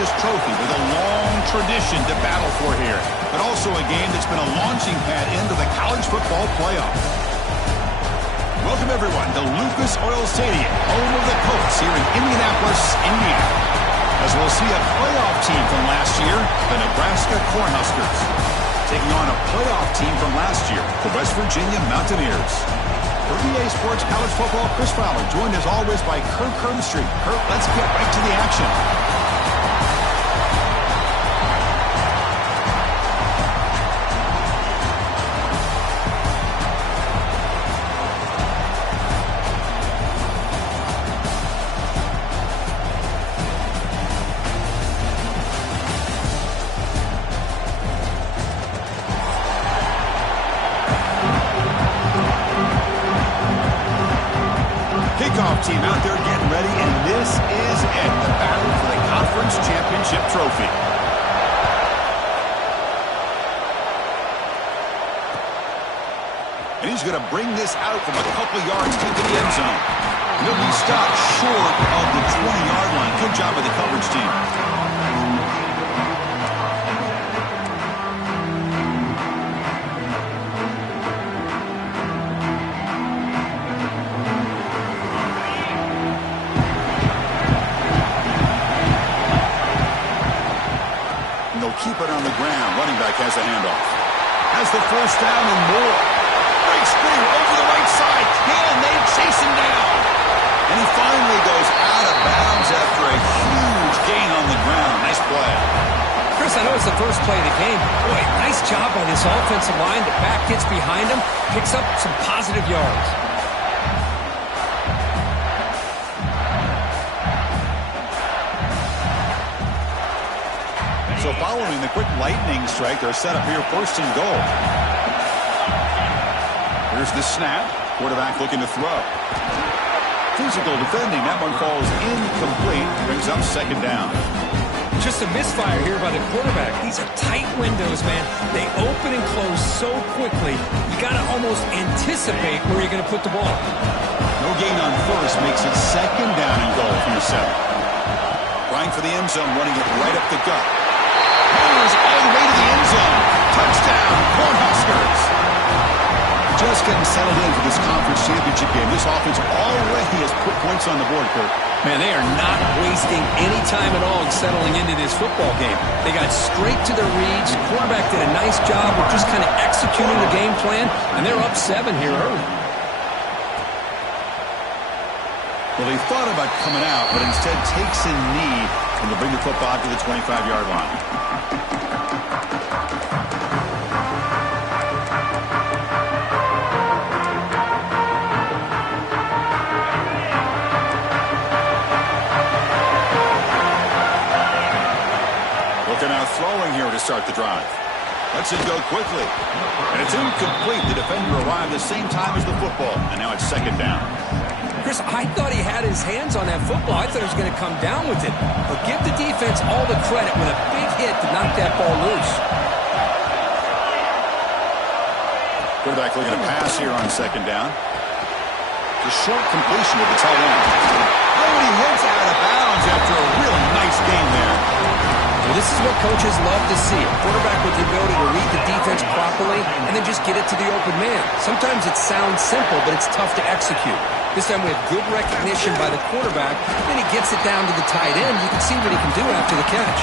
precious trophy with a long tradition to battle for here, but also a game that's been a launching pad into the college football playoff. Welcome, everyone, to Lucas Oil Stadium, home of the Colts here in Indianapolis, Indiana, as we'll see a playoff team from last year, the Nebraska Cornhuskers, taking on a playoff team from last year, the West Virginia Mountaineers. For EA Sports College Football, Chris Fowler, joined as always by Kurt Kirkstreet. Kurt, let's get right to the action. Team out there getting ready, and this is it, the battle for the conference championship trophy. And he's going to bring this out from a couple yards into the end zone. He'll be stopped short of the 20-yard line. Good job by the coverage team. Keep it on the ground. Running back has a handoff. Has the first down and more. Breaks through over the right side. Can they chase him down? And he finally goes out of bounds after a huge gain on the ground. Nice play. Chris, I know it's the first play of the game. Boy, nice job by this offensive line. The back gets behind him, picks up some positive yards. So following the quick lightning strike, they're set up here first and goal. Here's the snap. Quarterback looking to throw. Physical defending. That one falls incomplete. Brings up second down. Just a misfire here by the quarterback. These are tight windows, man. They open and close so quickly. You got to almost anticipate where you're going to put the ball. No gain on first makes it second down and goal from the 7. Trying for the end zone, running it right up the gut. Powers all the way to the end zone. Touchdown, Cornhuskers. Just getting settled in for this conference championship game. This offense already has put points on the board, Kurt. Man, they are not wasting any time at all in settling into this football game. They got straight to their reads. Quarterback did a nice job of just kind of executing the game plan, and they're up 7 here early. Well, they thought about coming out, but instead takes a knee and will bring the football to the 25-yard line. Looking out throwing here to start the drive. Lets it go quickly. And it's incomplete. The defender arrived the same time as the football, and now it's second down. Chris, I thought he had his hands on that football. I thought he was going to come down with it. But give the defense all the credit with a big hit to knock that ball loose. Quarterback looking to pass here on second down. The short completion of the tight end. Oh, and he heads out of bounds after a really nice game there. Well, this is what coaches love to see. A quarterback with the ability to read the defense properly and then just get it to the open man. Sometimes it sounds simple, but it's tough to execute. This time we have good recognition by the quarterback. Then he gets it down to the tight end. You can see what he can do after the catch.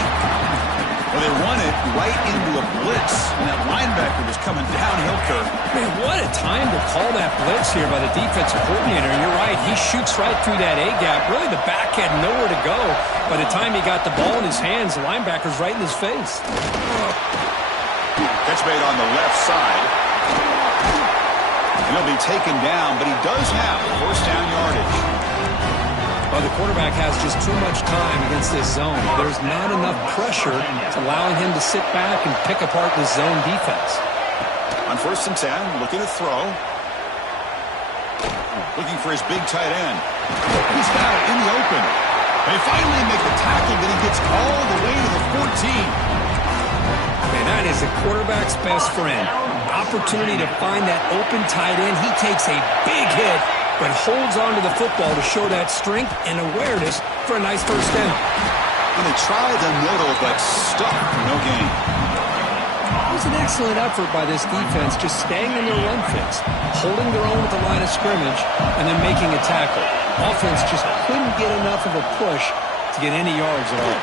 Well, they run it right into a blitz, and that linebacker was coming downhill, Kurt. Man, what a time to call that blitz here by the defensive coordinator. And you're right, he shoots right through that A-gap. Really, the back had nowhere to go. By the time he got the ball in his hands, the linebacker's right in his face. Catch made on the left side. And he'll be taken down, but he does have first down yardage. Well, the quarterback has just too much time against this zone. There's not enough pressure to allowing him to sit back and pick apart the zone defense. On first and 10, looking to throw. Looking for his big tight end. He's got it in the open. They finally make the tackle, but he gets all the way to the 14. Man, that is a quarterback's best friend. Opportunity to find that open tight end. He takes a big hit, but holds on to the football to show that strength and awareness for a nice first down. Going to try the middle, but stuck. No gain. It was an excellent effort by this defense, just staying in their run fix, holding their own at the line of scrimmage, and then making a tackle. Offense just couldn't get enough of a push to get any yards at all.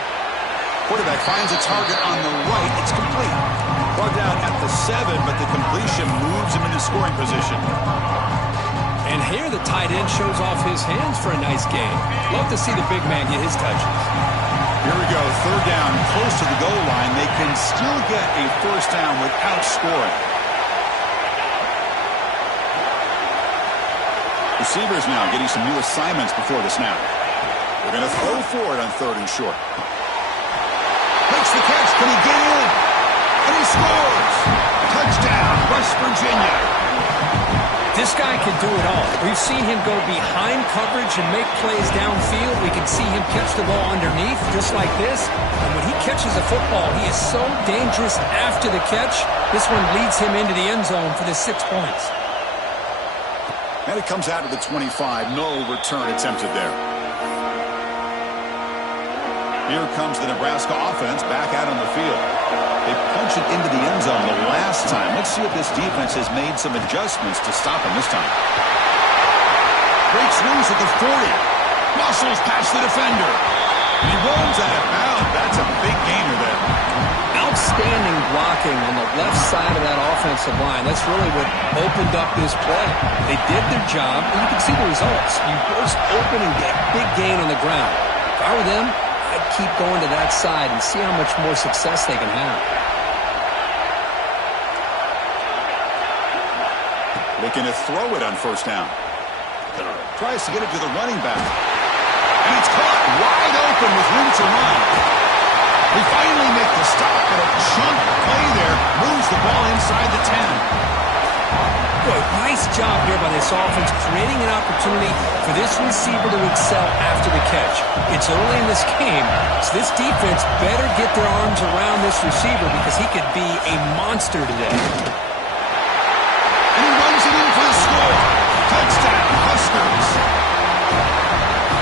Quarterback finds a target on the right. It's complete. Plugged out at the 7, but the completion moves him into scoring position. And here the tight end shows off his hands for a nice game. Love to see the big man get his touches. Here we go, third down, close to the goal line. They can still get a first down without scoring. Receivers now getting some new assignments before the snap. They're going to throw for it on 3rd and short. Makes the catch. Can he get in? And he scores! Touchdown, West Virginia. This guy can do it all. We've seen him go behind coverage and make plays downfield. We can see him catch the ball underneath, just like this. And when he catches a football, he is so dangerous after the catch. This one leads him into the end zone for the 6 points. And it comes out of the 25. No return attempted there. Here comes the Nebraska offense back out on the field. They punch it into the end zone the last time. Let's see if this defense has made some adjustments to stop him this time. Breaks loose at the 40. Muscles past the defender. And he runs out of bounds. That's a big gainer there. Outstanding blocking on the left side of that offensive line. That's really what opened up this play. They did their job, and you can see the results. You burst open and get a big gain on the ground. If I were them, I'd keep going to that side and see how much more success they can have. Looking to throw it on first down. Tries to get it to the running back. And it's caught wide open with room to run. They finally make the stop, but a chunk play there moves the ball inside the 10. Boy, nice job here by this offense, creating an opportunity for this receiver to excel after the catch. It's early in this game, so this defense better get their arms around this receiver because he could be a monster today. And he runs it in for the score. Touchdown, Huskers.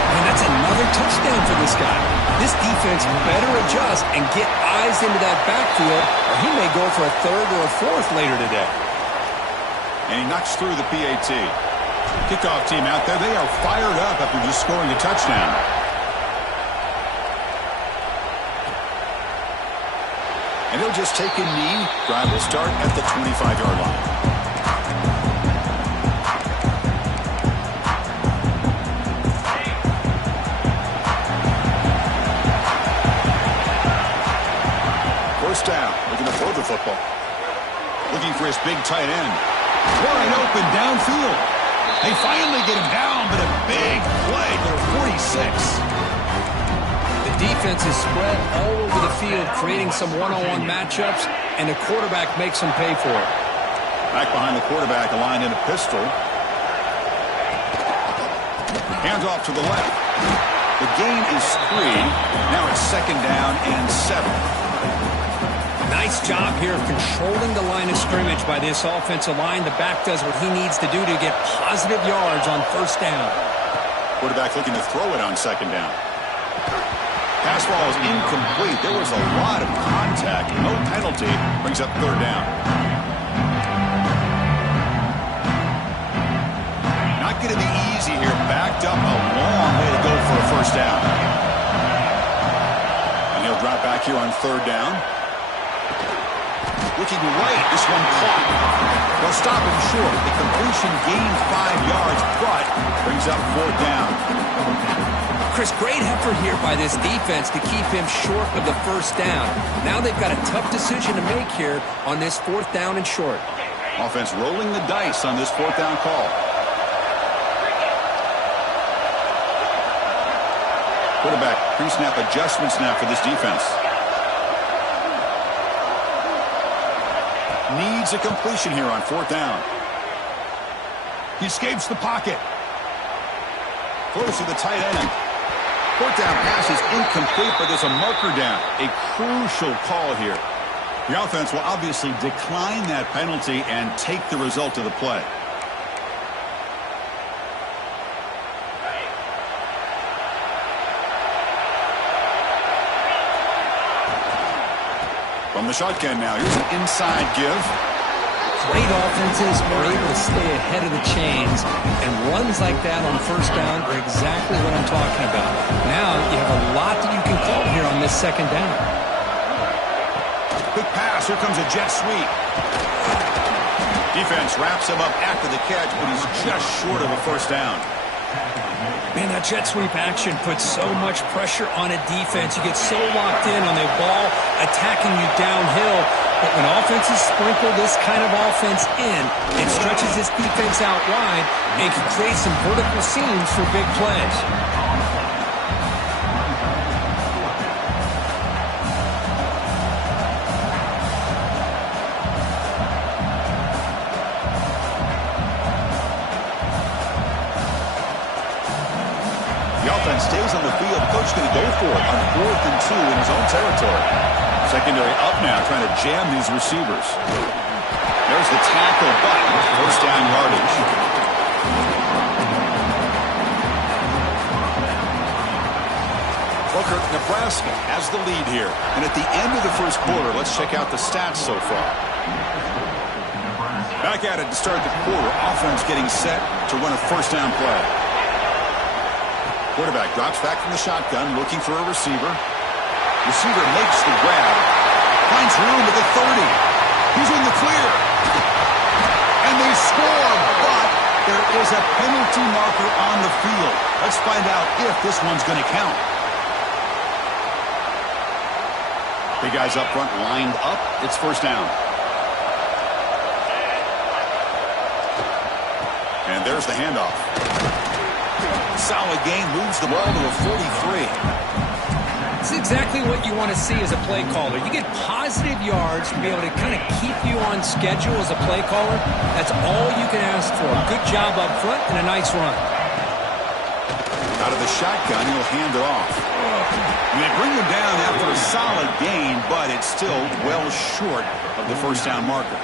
And that's another touchdown for this guy. This defense better adjust and get eyes into that backfield, or he may go for a 3rd or a 4th later today. And he knocks through the PAT. Kickoff team out there. They are fired up after just scoring a touchdown. And he'll just take a knee. Drive will start at the 25-yard line. First down. Looking to throw the football. Looking for his big tight end. Wide open downfield. They finally get him down, but a big play to 46. The defense is spread all over the field, creating some one-on-one matchups, and the quarterback makes them pay for it. Back behind the quarterback, aligned in a pistol. Hands off to the left. The gain is 3. Now it's 2nd down and 7. Nice job here of controlling the line of scrimmage by this offensive line. The back does what he needs to do to get positive yards on first down. Quarterback looking to throw it on 2nd down. Pass ball is incomplete. There was a lot of contact. No penalty. Brings up 3rd down. Not going to be easy here. Backed up a long way to go for a first down. And he'll drop back here on 3rd down. Looking right, this one caught. They'll stop him short. The completion gained 5 yards, but brings up 4th down. Chris, great effort here by this defense to keep him short of the first down. Now they've got a tough decision to make here on this 4th down and short. Offense rolling the dice on this 4th down call. Quarterback pre-snap adjustments now for this defense. Needs a completion here on 4th down. He escapes the pocket. Close to the tight end. 4th down pass is incomplete, but there's a marker down. A crucial call here. The offense will obviously decline that penalty and take the result of the play. From the shotgun now, here's an inside give. Great offenses are able to stay ahead of the chains, and runs like that on first down are exactly what I'm talking about. Now you have a lot that you can call here on this second down. Quick pass. Here comes a jet sweep. Defense wraps him up after the catch, but he's just short of a first down. Man, that jet sweep action puts so much pressure on a defense. You get so locked in on the ball attacking you downhill. But when offenses sprinkle this kind of offense in, it stretches this defense out wide and can create some vertical seams for big plays. Stays on the field. The coach going to go for it on 4th and 2 in his own territory. Secondary up now, trying to jam these receivers. There's the tackle, but first down yardage. Booker, Nebraska has the lead here. And at the end of the first quarter, let's check out the stats so far. Back at it to start the quarter. Offense getting set to run a first down play. Quarterback drops back from the shotgun, looking for a receiver. Receiver makes the grab. Finds room at the 30. He's in the clear. And they score, but there is a penalty marker on the field. Let's find out if this one's going to count. Big guys up front lined up. It's first down. And there's the handoff. Solid gain, moves the ball to a 43. It's exactly what you want to see as a play caller. You get positive yards to be able to kind of keep you on schedule as a play caller. That's all you can ask for. Good job up front and a nice run. Out of the shotgun, he'll hand it off. And they bring him down after a solid gain, but it's still well short of the first down marker.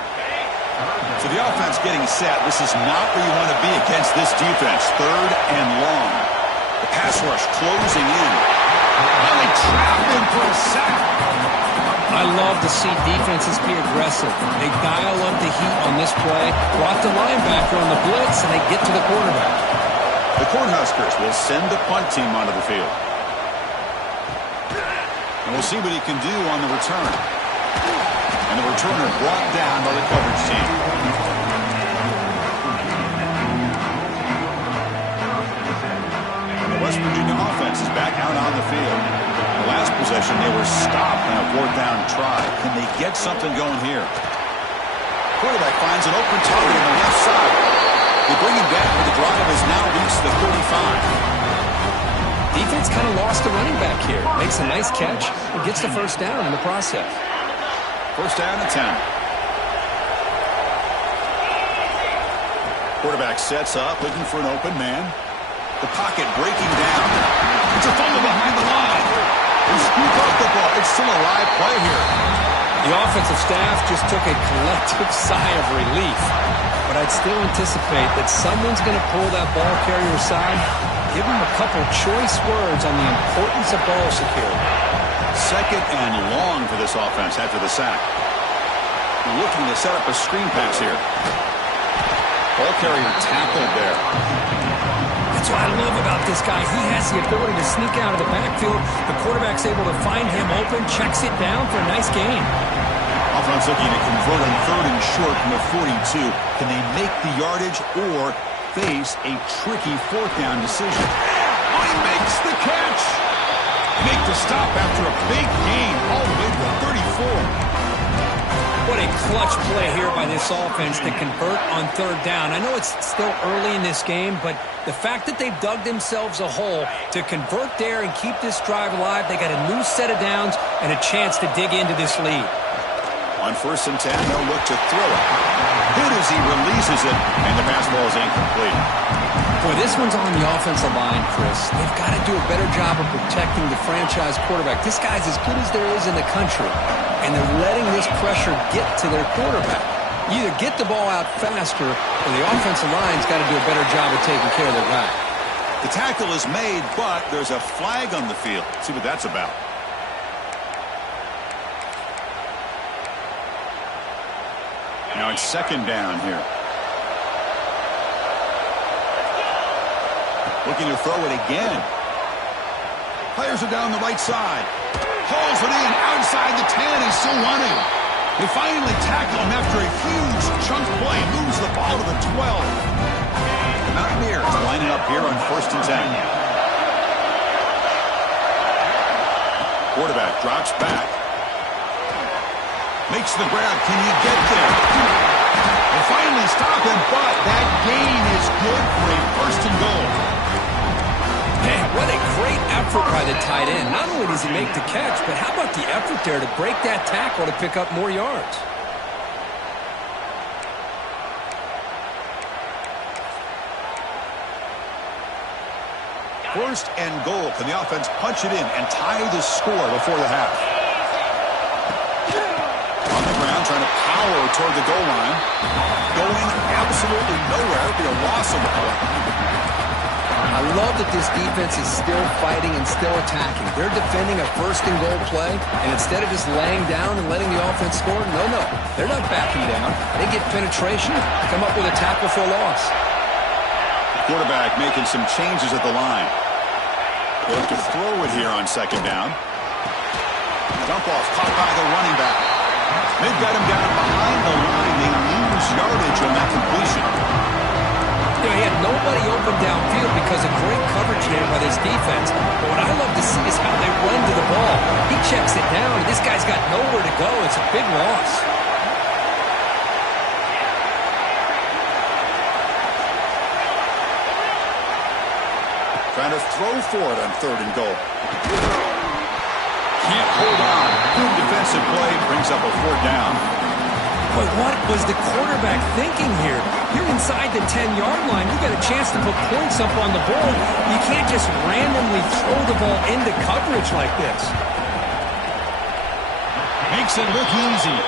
So the offense getting set. This is not where you want to be against this defense. 3rd and long. The pass rush closing in. And they trap him for a sack. I love to see defenses be aggressive. They dial up the heat on this play, brought the linebacker on the blitz, and they get to the quarterback. The Cornhuskers will send the punt team onto the field. And we'll see what he can do on the return. And the returner brought down by the coverage team. And the West Virginia offense is back out on the field. The last possession, they were stopped on a 4th down try. Can they get something going here? Quarterback finds an open target on the left side. They bring him down, but the drive has now reached the 35. Defense kind of lost the running back here. Makes a nice catch and gets the first down in the process. First down and 10. Quarterback sets up, looking for an open man. The pocket breaking down. It's a fumble behind the line. They scoop up the ball. It's still a live play here. The offensive staff just took a collective sigh of relief. But I'd still anticipate that someone's going to pull that ball carrier aside, give him a couple choice words on the importance of ball security. 2nd and long for this offense after the sack. Looking to set up a screen pass here. Ball carrier tackled there. That's what I love about this guy. He has the ability to sneak out of the backfield. The quarterback's able to find him open, checks it down for a nice gain. Offense looking to convert on 3rd and short from the 42. Can they make the yardage or face a tricky 4th down decision? Oh, he makes the catch! Make the stop after a big gain all the way to the 34. What a clutch play here by this offense to convert on 3rd down. I know it's still early in this game, but the fact that they've dug themselves a hole to convert there and keep this drive alive, they got a new set of downs and a chance to dig into this lead. On 1st and 10, they'll look to throw it. Good as he releases it, and the pass ball is incomplete. Boy, this one's on the offensive line, Chris. They've got to do a better job of protecting the franchise quarterback. This guy's as good as there is in the country, and they're letting this pressure get to their quarterback. You either get the ball out faster, or the offensive line's got to do a better job of taking care of their guy. The tackle is made, but there's a flag on the field. Let's see what that's about. Now it's second down here. Looking to throw it again. Players are down the right side. Hauls it in outside the 10. He's still running. They finally tackle him after a huge chunk play. Moves the ball to the 12. The Mountaineers lining up here on 1st and 10. Quarterback drops back. Makes the grab. Can you get there? They finally stop him, but that gain is good for a 1st and goal. Man, what a great effort by the tight end. Not only does he make the catch, but how about the effort there to break that tackle to pick up more yards? First and goal. Can the offense punch it in and tie the score before the half? On the ground, trying to power toward the goal line. Going absolutely nowhere. It'll be a loss of the ball. I love that this defense is still fighting and still attacking. They're defending a 1st and goal play, and instead of just laying down and letting the offense score, no. They're not backing down. They get penetration, come up with a tackle for a loss. Quarterback making some changes at the line. They'll have to throw it here on 2nd down. Dump off caught by the running back. They've got him down behind the line. They lose yardage on that completion. You know, he had nobody open downfield because of great coverage there by this defense. But what I love to see is how they run to the ball. He checks it down, and this guy's got nowhere to go. It's a big loss. Trying to throw for it on 3rd and goal. Can't hold on. Good defensive play brings up a 4th down. But what was the quarterback thinking here? You're inside the 10-yard line. You got a chance to put points up on the board. You can't just randomly throw the ball into coverage like this. Makes it look easy.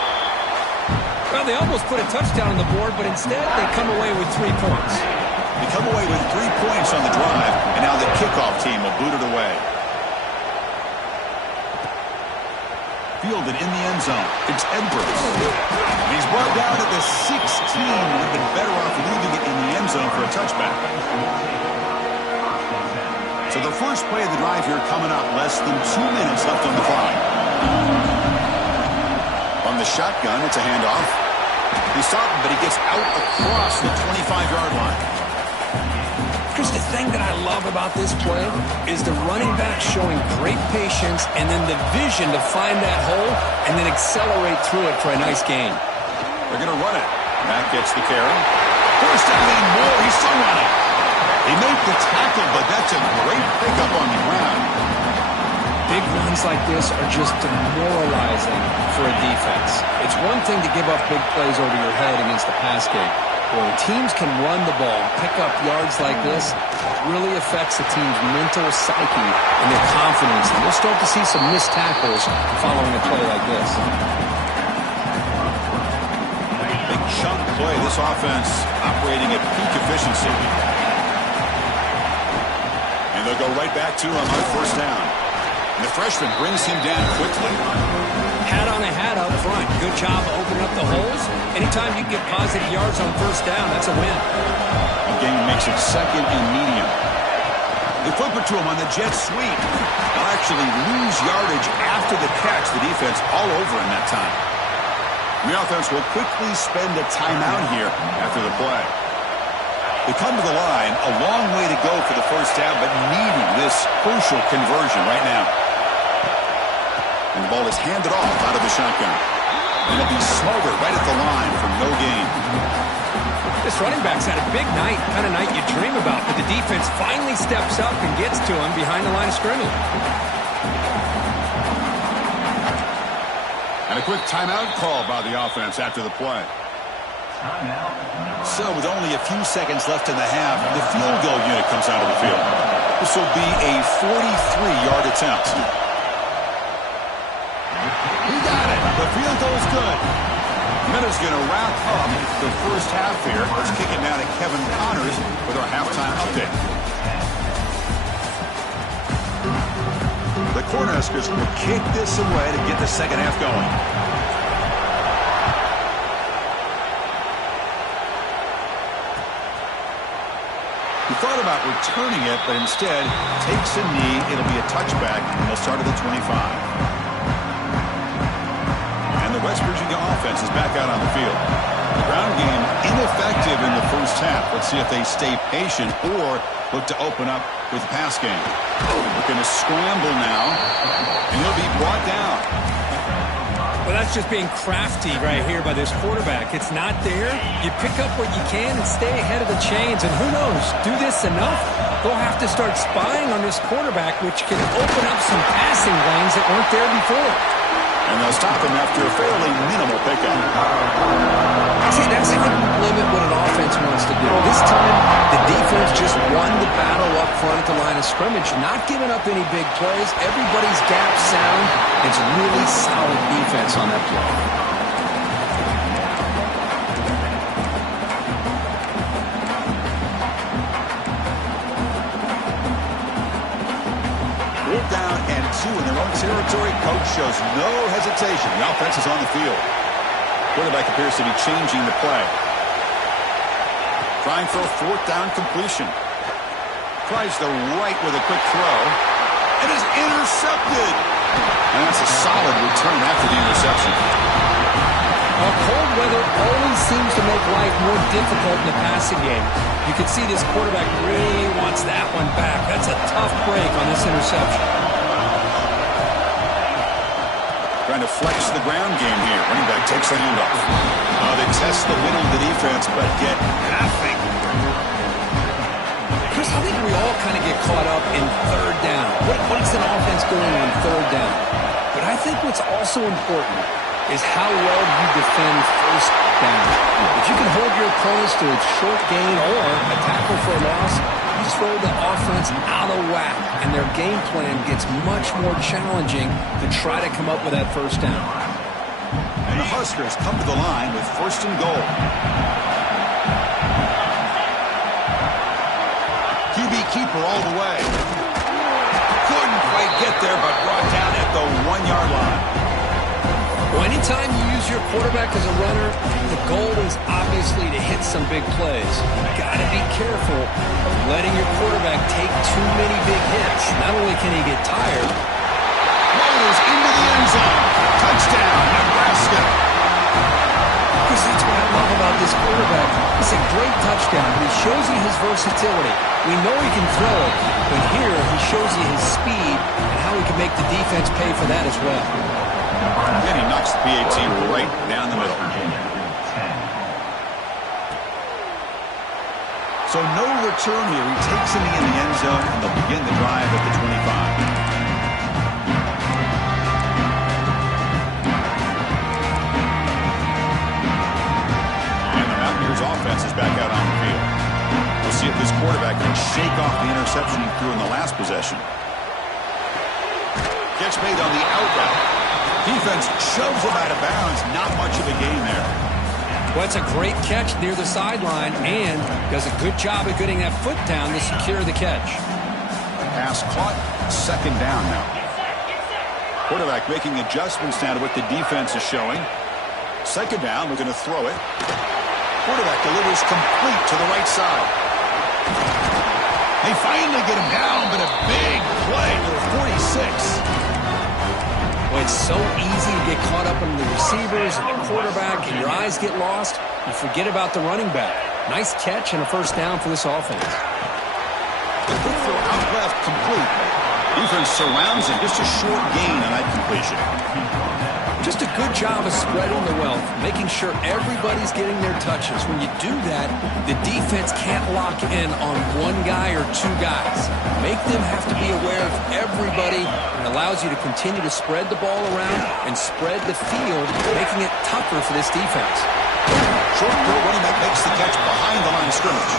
Well, they almost put a touchdown on the board, but instead they come away with 3 points. They come away with 3 points on the drive, and now the kickoff team will boot it away. Fielded in the end zone. It's Edwards. And he's brought down at the 16. Would have been better off leaving it in the end zone for a touchback. So the first play of the drive here coming up. Less than 2 minutes left on the clock. On the shotgun, it's a handoff. He's stopped, but he gets out across the 25-yard line. Chris, the thing that I love about this play is the running back showing great patience and then the vision to find that hole and then accelerate through it for a nice gain. They're going to run it. Matt gets the carry. First down and more. He's still running. He made the tackle, but that's a great pickup on the ground. Big runs like this are just demoralizing for a defense. It's one thing to give up big plays over your head against the pass game. When teams can run the ball, pick up yards like this, it really affects the team's mental psyche and their confidence. And we'll start to see some missed tackles following a play like this. Big chunk play. This offense operating at peak efficiency. And they'll go right back to him on 1st down. And the freshman brings him down quickly. Hat on a hat up front. Good job opening up the holes. Anytime you get positive yards on 1st down, that's a win. The game makes it 2nd and medium. They flip it to him on the jet sweep. They'll actually lose yardage after the catch. The defense all over in that time. The offense will quickly spend a timeout here after the play. They come to the line, a long way to go for the 1st down, but needing this crucial conversion right now. And the ball is handed off out of the shotgun. And it'll be smothered right at the line for no gain. This running back's had a big night, kind of night you dream about, but the defense finally steps up and gets to him behind the line of scrimmage. And a quick timeout call by the offense after the play. So with only a few seconds left in the half, the field goal unit comes out of the field. This will be a 43-yard attempt. He got it. The field goal's good. Minutes going to wrap up the first half here. Let's kick it now to Kevin Connors with our halftime update. The Cornhuskers will kick this away to get the second half going. He thought about returning it, but instead takes a knee. It'll be a touchback, and they'll start at the 25. And the West Virginia offense is back out on the field. The ground game ineffective in the first half. Let's see if they stay patient or look to open up with the pass game. Looking to scramble now, and he'll be brought down. Well, that's just being crafty right here by this quarterback. It's not there. You pick up what you can and stay ahead of the chains. And who knows, do this enough, they'll have to start spying on this quarterback, which can open up some passing lanes that weren't there before. And they'll stop him after a fairly minimal pickup. See, that's how you limit what an offense wants to do. This time, the defense just won the battle up front at the line of scrimmage, not giving up any big plays. Everybody's gap sound. It's really solid defense on that play. Down and 2 in their own territory. Coach shows no hesitation. The offense is on the field. Quarterback appears to be changing the play. Trying for a 4th down completion. Tries the right with a quick throw. It is intercepted. And that's a solid return after the interception. Well, cold weather always seems to make life more difficult in the passing game. You can see this quarterback really wants that one back. That's a tough break on this interception. Trying to flex the ground game here. Running back takes the handoff. They test the middle of the defense, but get nothing. Chris, I think we all kind of get caught up in 3rd down. What is an offense doing on 3rd down? But I think what's also important is how well you defend 1st down. If you can hold your opponents to a short gain or a tackle for a loss, you throw the offense out of whack, and their game plan gets much more challenging to try to come up with that 1st down. And the Huskers come to the line with 1st and goal. QB keeper all the way. Couldn't quite get there, but brought down at the 1-yard line. Well, anytime you use your quarterback as a runner, the goal is obviously to hit some big plays. You've got to be careful of letting your quarterback take too many big hits. Not only can he get tired, rolls into the end zone. Touchdown, Nebraska. Because that's what I love about this quarterback. It's a great touchdown. He shows you his versatility. We know he can throw it, but here he shows you his speed and how he can make the defense pay for that as well. And he knocks the PAT right down the middle. So no return here. He takes it in the end zone, and they'll begin the drive at the 25. Offense is back out on the field. We'll see if this quarterback can shake off the interception he threw in the last possession. Catch made on the out route. Defense shoves him out of bounds. Not much of a gain there. Well, it's a great catch near the sideline and does a good job of getting that foot down to secure the catch. Pass caught. 2nd down now. Quarterback making adjustments now to what the defense is showing. 2nd down. We're going to throw it. Quarterback delivers complete to the right side. They finally get him down, but a big play to the 46. Well, it's so easy to get caught up in the receivers and the quarterback, and your eyes get lost. You forget about the running back. Nice catch and a 1st down for this offense. The quick throw out left, complete. Defense surrounds him. Just a short gain on that completion. Just a good job of spreading the wealth, making sure everybody's getting their touches. When you do that, the defense can't lock in on one guy or 2 guys. Make them have to be aware of everybody, and allows you to continue to spread the ball around and spread the field, making it tougher for this defense. Short throw, running back makes the catch behind the line of scrimmage.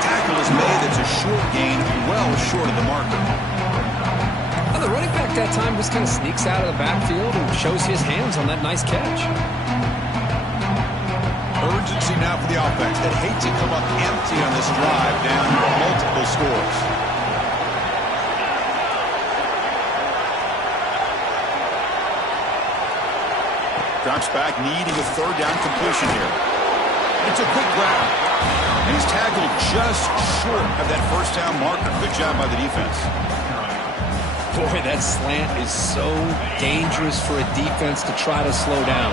Tackle is made. It's a short gain, well short of the marker. The running back that time just kind of sneaks out of the backfield and shows his hands on that nice catch. Urgency now for the offense. They'd hate to come up empty on this drive, down multiple scores. Drops back, needing a 3rd down completion here. It's a quick grab. And he's tackled just short of that first down marker. Good job by the defense. Boy, that slant is so dangerous for a defense to try to slow down.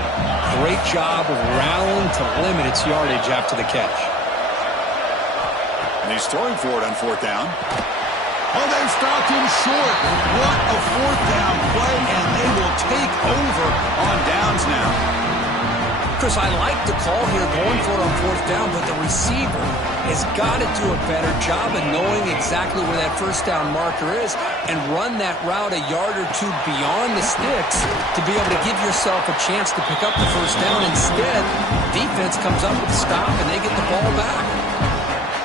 Great job of rallying to limit its yardage after the catch. And he's throwing for it on fourth down. Oh, they've stopped him short. What a fourth down play, and they will take over on downs now. Chris, I like the call here going for it on fourth down, but the receiver has got to do a better job of knowing exactly where that first down marker is and run that route a yard or two beyond the sticks to be able to give yourself a chance to pick up the first down. Instead, defense comes up with a stop, and they get the ball back.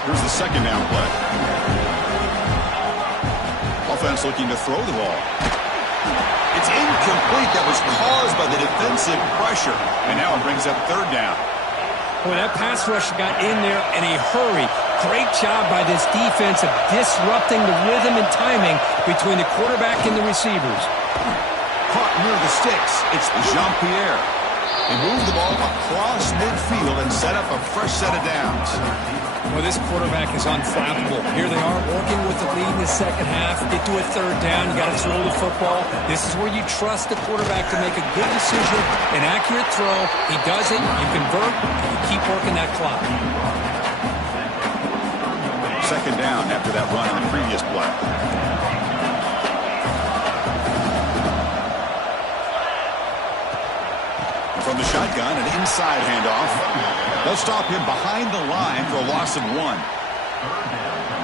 Here's the second down play. Offense looking to throw the ball. It's incomplete. That was caused by the defensive pressure. And now it brings up third down. Boy, that pass rush got in there in a hurry. Great job by this defense of disrupting the rhythm and timing between the quarterback and the receivers. Caught near the sticks. It's Jean-Pierre. They move the ball across midfield and set up a fresh set of downs. Well, this quarterback is unflappable. Here they are working with the lead in the second half. Get to a third down. You got to throw the football. This is where you trust the quarterback to make a good decision, an accurate throw. He does it. You convert. You keep working that clock. Second down after that run on the previous play. From the shotgun, an inside handoff. They'll stop him behind the line for a loss of 1.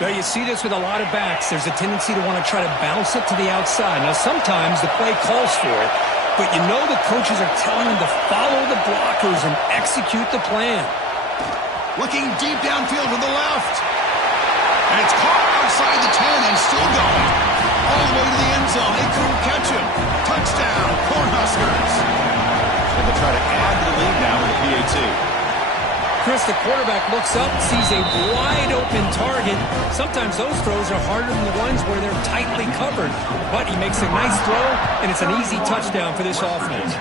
Now, you see this with a lot of backs. There's a tendency to want to try to bounce it to the outside. Now, sometimes the play calls for it, but you know the coaches are telling them to follow the blockers and execute the plan. Looking deep downfield to the left. And it's caught outside the 10 and still going. All the way to the end zone. They couldn't catch him. Touchdown, Cornhuskers. And they'll try to add to the lead now with a PAT. Chris, the quarterback looks up, sees a wide-open target. Sometimes those throws are harder than the ones where they're tightly covered. But he makes a nice throw, and it's an easy touchdown for this offense.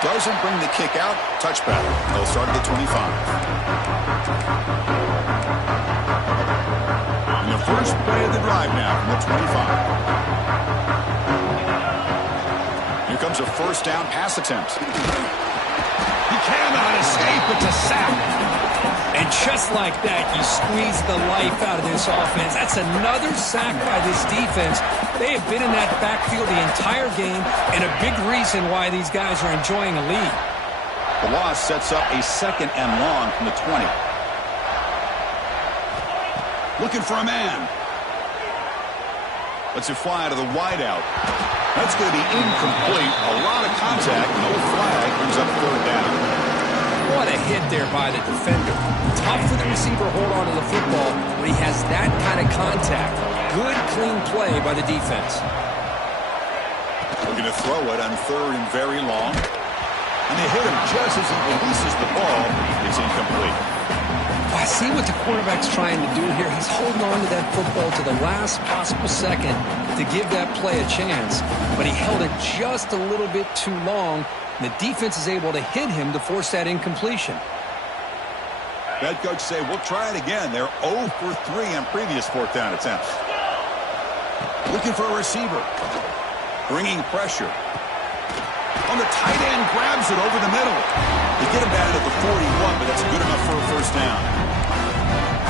Doesn't bring the kick out. Touchback. They'll start at the 25. And the first play of the drive now from the 25. Here comes a first down pass attempt. He cannot escape. It's a sack. And just like that, you squeeze the life out of this offense. That's another sack by this defense. They have been in that backfield the entire game, and a big reason why these guys are enjoying a lead. The loss sets up a second and long from the 20. Looking for a man. Lets it fly to the wideout. That's going to be incomplete. A lot of contact. No flag. Brings up third down. What a hit there by the defender. Tough for the receiver to hold on to the football when he has that kind of contact. Good, clean play by the defense. Looking to throw it on third and very long. And they hit him just as he releases the ball. It's incomplete. I see what the quarterback's trying to do here. He's holding on to that football to the last possible second to give that play a chance. But he held it just a little bit too long. And the defense is able to hit him to force that incompletion. Head coach say, we'll try it again. They're 0 for 3 on previous fourth down attempts. Looking for a receiver. Bringing pressure. On the tight end, grabs it over the middle. They get him down at the 41, but that's good enough for a first down.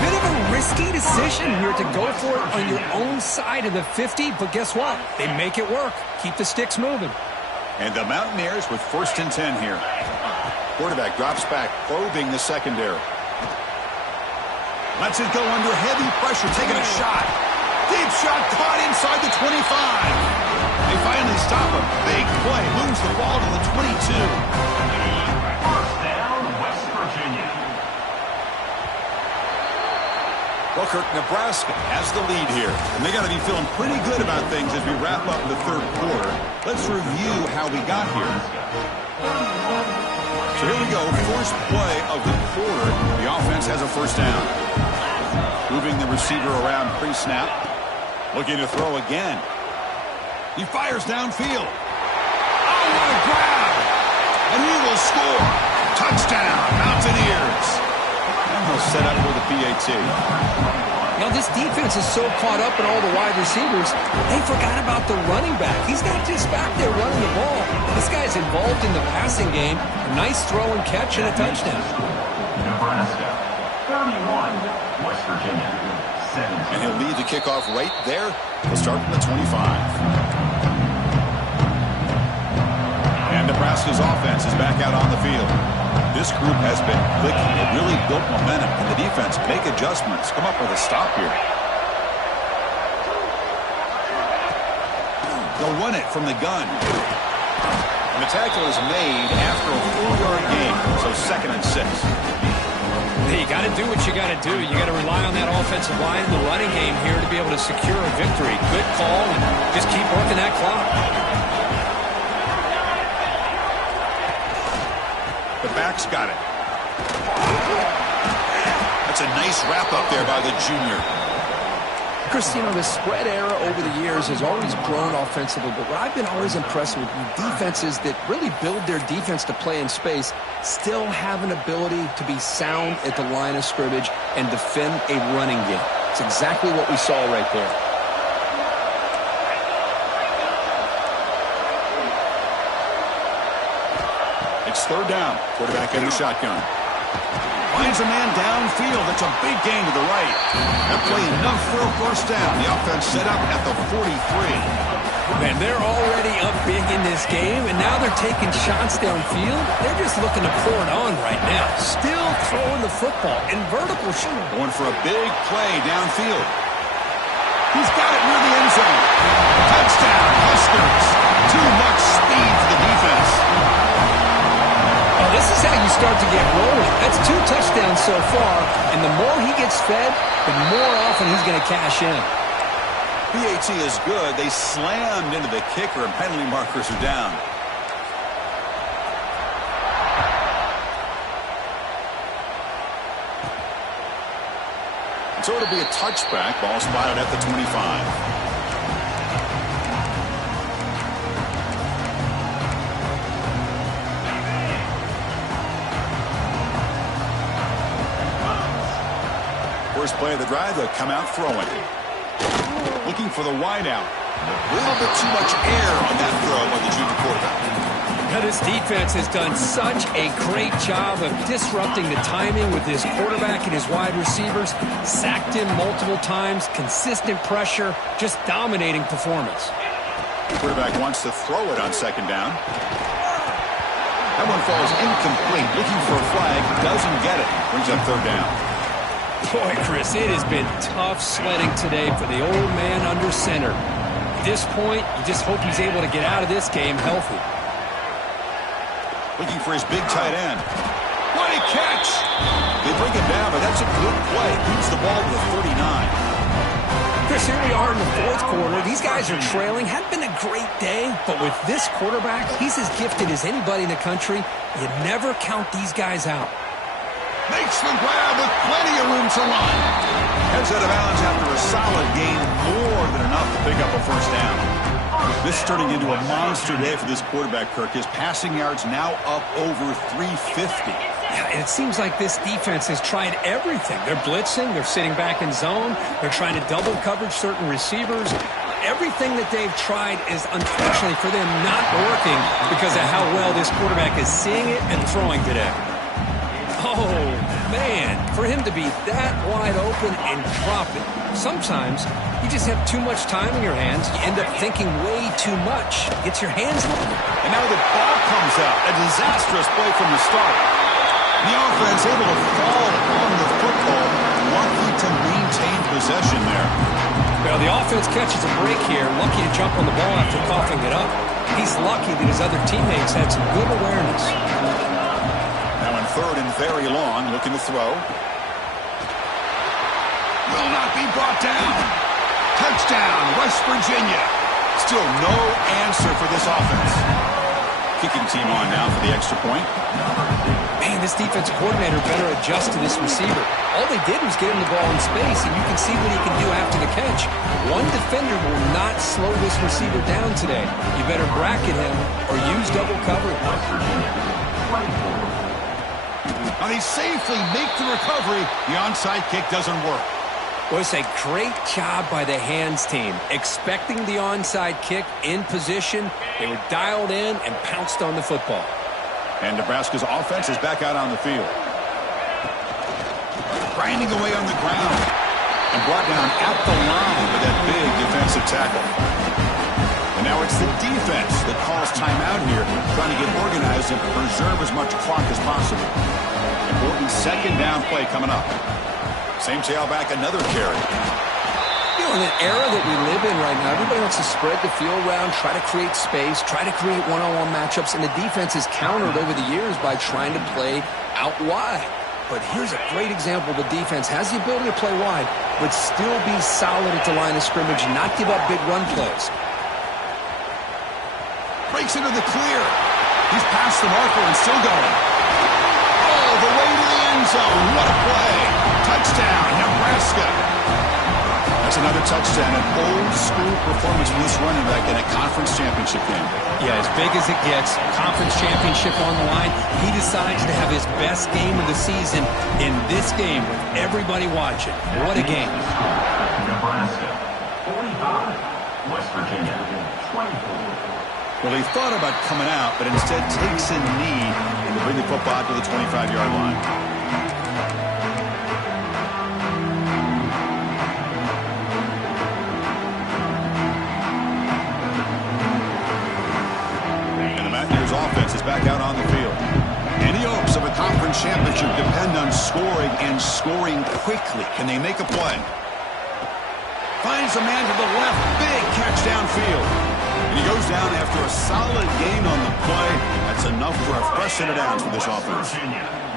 Bit of a risky decision here to go for it on your own side of the 50, but guess what? They make it work. Keep the sticks moving. And the Mountaineers with first and 10 here. Quarterback drops back, probing the secondary. Lets it go under heavy pressure, taking a shot. Deep shot caught inside the 25. They finally stop him. Big play. Moves the ball to the 22. First down, West Virginia. Well, Kirk, Nebraska has the lead here. And they got to be feeling pretty good about things as we wrap up the third quarter. Let's review how we got here. So here we go. First play of the quarter. The offense has a first down. Moving the receiver around pre-snap. Looking to throw again. He fires downfield. Oh, what a grab! And he will score. Touchdown, Mountaineers. And they'll set up for the PAT. Now, this defense is so caught up in all the wide receivers, they forgot about the running back. He's not just back there running the ball. This guy's involved in the passing game. A nice throw and catch and a touchdown. Nebraska, 31. West Virginia, 17. And he'll lead the kickoff right there. He'll start from the 25. And Nebraska's offense is back out on the field. This group has been clicking. It really built momentum. And the defense make adjustments. Come up with a stop here. They'll run it from the gun. And the tackle is made after a 4-yard gain. So 2nd and 6. Hey, you got to do what you got to do. You got to rely on that offensive line in the running game here to be able to secure a victory. Good call, and just keep working that clock. The back's got it. That's a nice wrap up there by the junior. Chris, you know, the spread era over the years has always grown offensively, but what I've been always impressed with defenses that really build their defense to play in space still have an ability to be sound at the line of scrimmage and defend a running game. It's exactly what we saw right there. It's 3rd down. Quarterback in the shotgun. Finds a man downfield. That's a big gain to the right. That play enough for a 1st down. The offense set up at the 43. Man, they're already up big in this game, and now they're taking shots downfield. They're just looking to pour it on right now. Still throwing the football in vertical shoot. Going for a big play downfield. He's got it near the end zone. Touchdown, Huskers. Too much speed for the defense. Well, this is how you start to get rolling. That's 2 touchdowns so far, and the more he gets fed, the more often he's going to cash in. PAT is good. They slammed into the kicker, and penalty markers are down. So it'll be a touchback. Ball spotted at the 25. First play of the drive, they'll come out throwing. Looking for the wideout. A little bit too much air on that throw by the junior quarterback. Now, this defense has done such a great job of disrupting the timing with his quarterback and his wide receivers. Sacked him multiple times, consistent pressure, just dominating performance. The quarterback wants to throw it on 2nd down. That one falls incomplete. Looking for a flag, doesn't get it. Brings up 3rd down. Boy, Chris, it has been tough sledding today for the old man under center. At this point, you just hope he's able to get out of this game healthy. Looking for his big tight end. What a catch! They bring him down, but that's a good play. Moves the ball to the 39. Chris, here we are in the 4th quarter. These guys are trailing. Hadn't been a great day, but with this quarterback, he's as gifted as anybody in the country. You never count these guys out. Makes the grab with plenty of room to run. Heads out of bounds after a solid gain, more than enough to pick up a 1st down. This is turning into a monster day for this quarterback, Kirk. His passing yards now up over 350. Yeah, and it seems like this defense has tried everything. They're blitzing, they're sitting back in zone, they're trying to double coverage certain receivers. Everything that they've tried is, unfortunately for them, not working because of how well this quarterback is seeing it and throwing today. Oh, man, for him to be that wide open and drop it. Sometimes you just have too much time in your hands. You end up thinking way too much. Gets your hands low. And now the ball comes out. A disastrous play from the start. The offense able to fall on the football. Lucky to maintain possession there. Well, the offense catches a break here. Lucky to jump on the ball after coughing it up. He's lucky that his other teammates had some good awareness. 3rd and very long, looking to throw. Will not be brought down. Touchdown, West Virginia. Still no answer for this offense. kicking team on now for the extra point. Man, this defensive coordinator better adjust to this receiver. All they did was get him the ball in space, and you can see what he can do after the catch. One defender will not slow this receiver down today. You better bracket him or use double coverage. Now they safely make the recovery. The onside kick doesn't work. Was a great job by the hands team. Expecting the onside kick in position, they were dialed in and pounced on the football. And Nebraska's offense is back out on the field. Grinding away on the ground. And brought down at the line with that big defensive tackle. And now it's the defense that calls timeout here, trying to get organized and preserve as much clock as possible. Important second down play coming up. Same tailback, another carry. You know, in an era that we live in right now, everybody wants to spread the field around, try to create space, try to create one-on-one matchups, and the defense has countered over the years by trying to play out wide. But here's a great example. The defense has the ability to play wide, but still be solid at the line of scrimmage, not give up big run plays. Breaks into the clear. He's past the marker and still going. Oh, the way to the end zone. What a play. Touchdown, Nebraska. That's another touchdown, an old-school performance from this running back in a conference championship game. Yeah, as big as it gets, conference championship on the line, he decides to have his best game of the season in this game with everybody watching. What a game. Nebraska, 45. West Virginia, 24. Well, he thought about coming out, but instead takes a knee and to bring the football out to the 25-yard line. Offense is back out on the field. Any hopes of a conference championship depend on scoring and scoring quickly. Can they make a play? Finds a man to the left. Big catch downfield. And he goes down after a solid gain on the play. That's enough for a fresh set of downs for this offense.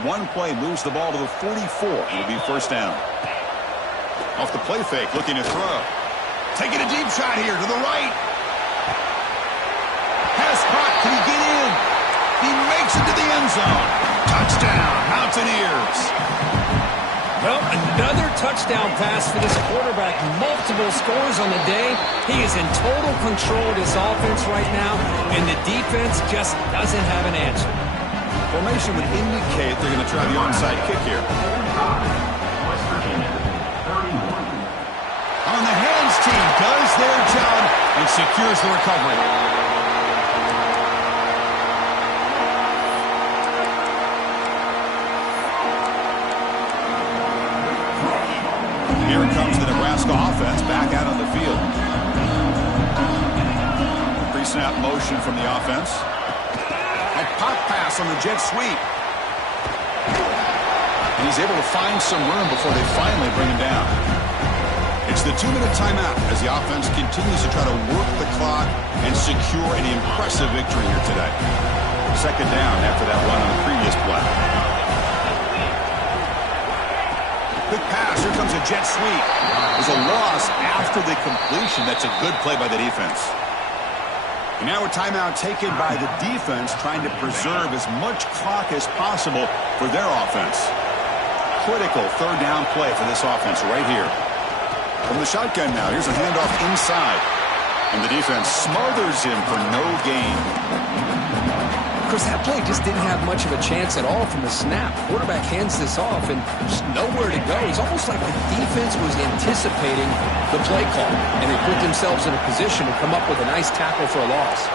One play moves the ball to the 44. It'll be first down. Off the play fake, looking to throw. Taking a deep shot here to the right. Pass caught. Can he get in? He makes it to the end zone. Touchdown, Mountaineers. Well, another touchdown pass for this quarterback. Multiple scores on the day. He is in total control of this offense right now, and the defense just doesn't have an answer. Formation would indicate they're going to try the onside kick here. West Virginia, 31. On the hands team does their job and secures the recovery. Here comes the Nebraska offense back out on the field. Pre-snap motion from the offense. A pop pass on the jet sweep. And he's able to find some room before they finally bring him down. It's the 2-minute timeout as the offense continues to try to work the clock and secure an impressive victory here today. Second down after that run on the previous play. Quick pass. Here comes a jet sweep. There's a loss after the completion. That's a good play by the defense. And now a timeout taken by the defense, trying to preserve as much clock as possible for their offense. Critical third down play for this offense right here. From the shotgun now, here's a handoff inside. And the defense smothers him for no gain. Of course, that play just didn't have much of a chance at all from the snap. Quarterback hands this off and just nowhere to go. It's almost like the defense was anticipating the play call, and they put themselves in a position to come up with a nice tackle for a loss.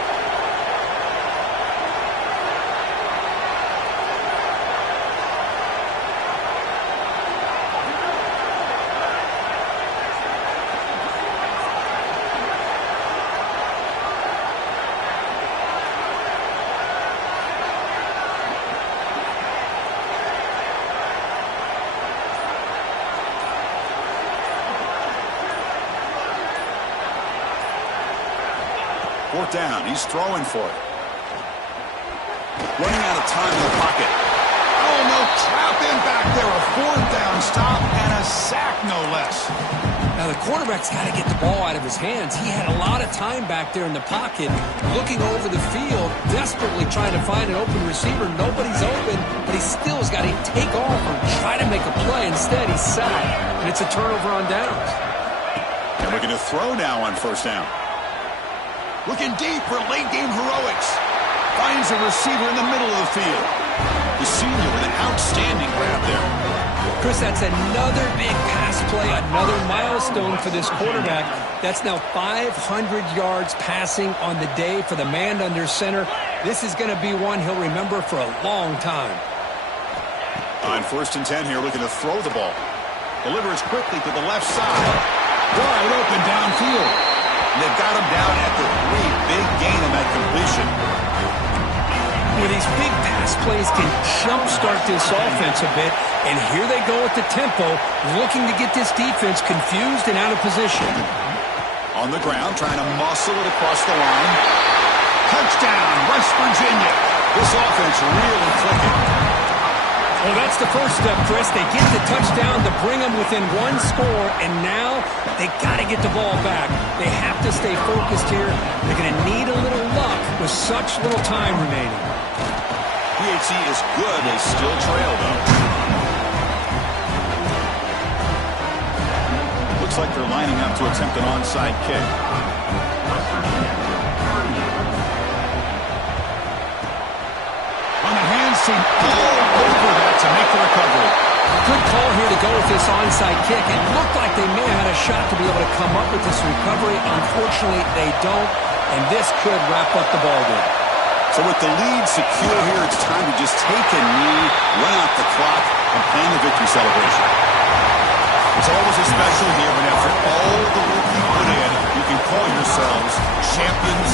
Fourth down. He's throwing for it. Running out of time in the pocket. Oh, no. Trap in back there. A fourth down stop and a sack, no less. Now, the quarterback's got to get the ball out of his hands. He had a lot of time back there in the pocket, looking over the field, desperately trying to find an open receiver. Nobody's open, but he still has got to take off or try to make a play. Instead, he's sacked, and it's a turnover on downs. And we're going to throw now on first down. Looking deep for late-game heroics. Finds a receiver in the middle of the field. The senior with an outstanding grab there. Chris, that's another big pass play, another milestone for this quarterback. That's now 500 yards passing on the day for the man under center. This is going to be one he'll remember for a long time. On 1st and 10 here, looking to throw the ball. Delivers quickly to the left side. Wide open downfield. They've got him down at the 3. Big gain on that completion. Where these big pass plays can jumpstart this offense a bit, and here they go at the tempo, looking to get this defense confused and out of position. On the ground, trying to muscle it across the line. Touchdown, West Virginia. This offense really clicking. Well, that's the first step, Chris. They get the touchdown to bring them within one score, and now they got to get the ball back. They have to stay focused here. They're going to need a little luck with such little time remaining. PHC is good. They still trail, though. Looks like they're lining up to attempt an onside kick. On the hands team, all over that to make the recovery. Good call here to go with this onside kick. It looked like they may have had a shot to be able to come up with this recovery. Unfortunately, they don't, and this could wrap up the ball game. So with the lead secure here, it's time to just take a knee, run out the clock, and plan the victory celebration. It's always a special year, but after all the work you put in, you can call yourselves champions